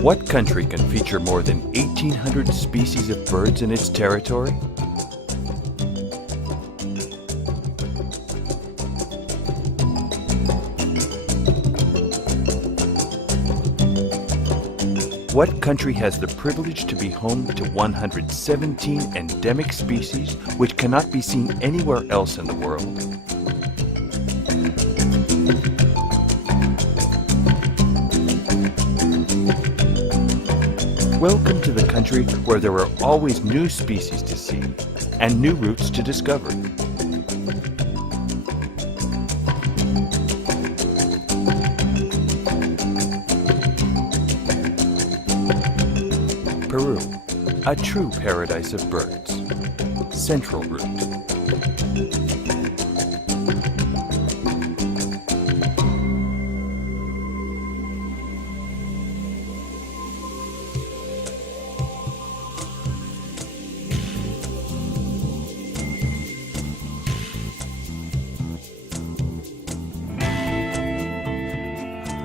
What country can feature more than 1,800 species of birds in its territory? What country has the privilege to be home to 117 endemic species which cannot be seen anywhere else in the world? Welcome to the country where there are always new species to see and new routes to discover. Peru, a true paradise of birds. Central Route.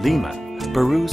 Lima, Peru's